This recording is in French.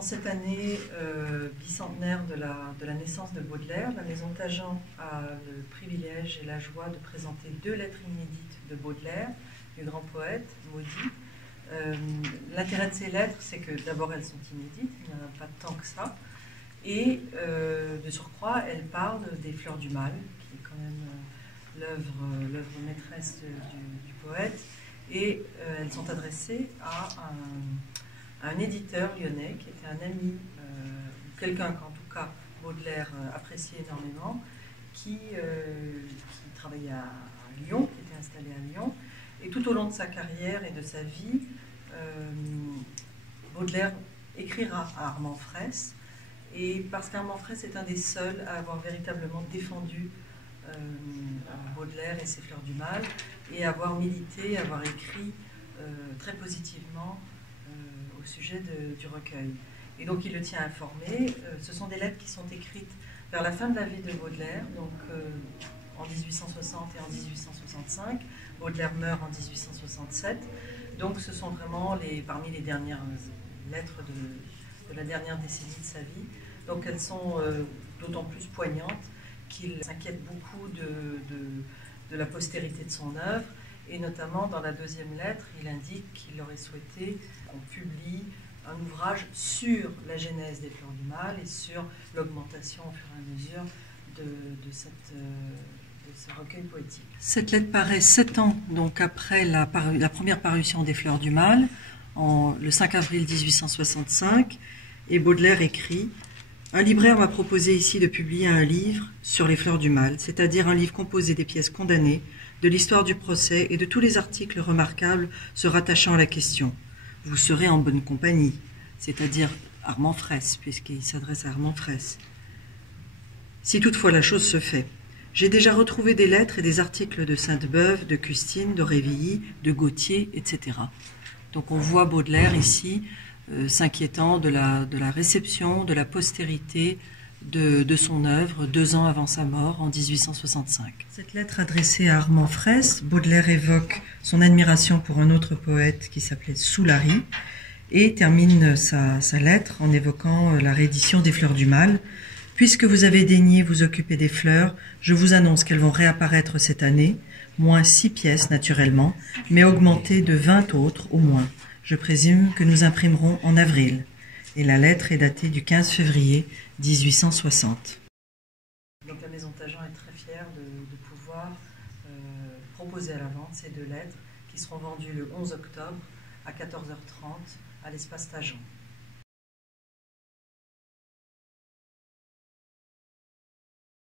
En cette année bicentenaire de la naissance de Baudelaire, la Maison Tajan a le privilège et la joie de présenter 2 lettres inédites de Baudelaire, du grand poète maudit. L'intérêt de ces lettres, c'est que d'abord elles sont inédites, il n'y en a pas tant que ça, et de surcroît, elles parlent des Fleurs du Mal, qui est quand même l'œuvre maîtresse du poète, et elles sont adressées à un éditeur lyonnais qui était un ami, quelqu'un qu'en tout cas Baudelaire appréciait énormément, qui travaillait à Lyon, qui était installé à Lyon. Et tout au long de sa carrière et de sa vie, Baudelaire écrira à Armand Fraisse, et parce qu'Armand Fraisse est un des seuls à avoir véritablement défendu Baudelaire et ses Fleurs du Mal, et à avoir milité, à avoir écrit très positivement au sujet du recueil. Et donc il le tient informé. Ce sont des lettres qui sont écrites vers la fin de la vie de Baudelaire, donc en 1860 et en 1865. Baudelaire meurt en 1867. Donc ce sont vraiment parmi les dernières lettres de la dernière décennie de sa vie. Donc elles sont d'autant plus poignantes qu'il s'inquiète beaucoup de la postérité de son œuvre. Et notamment, dans la 2e lettre, il indique qu'il aurait souhaité qu'on publie un ouvrage sur la genèse des Fleurs du Mal et sur l'augmentation au fur et à mesure de ce recueil poétique. Cette lettre paraît 7 ans donc après la première parution des Fleurs du Mal, le 5 avril 1865, et Baudelaire écrit « Un libraire m'a proposé ici de publier un livre sur les Fleurs du Mal, c'est-à-dire un livre composé des pièces condamnées, de l'histoire du procès et de tous les articles remarquables se rattachant à la question. Vous serez en bonne compagnie, c'est-à-dire Armand Fraisse, puisqu'il s'adresse à Armand Fraisse. Si toutefois la chose se fait, j'ai déjà retrouvé des lettres et des articles de Sainte-Beuve, de Custine, d'Aurevilly, de Gautier, etc. » Donc on voit Baudelaire ici s'inquiétant de la réception, de la postérité de son œuvre 2 ans avant sa mort en 1865. Cette lettre adressée à Armand Fraisse, Baudelaire évoque son admiration pour un autre poète qui s'appelait Soulary et termine sa lettre en évoquant la réédition des Fleurs du Mal. « Puisque vous avez daigné vous occuper des fleurs, je vous annonce qu'elles vont réapparaître cette année, moins 6 pièces naturellement, mais augmentées de 20 autres au moins. Je présume que nous imprimerons en avril. » Et la lettre est datée du 15 février 1860. Donc la Maison Tajan est très fière de pouvoir proposer à la vente ces 2 lettres qui seront vendues le 11 octobre à 14h30 à l'espace Tajan.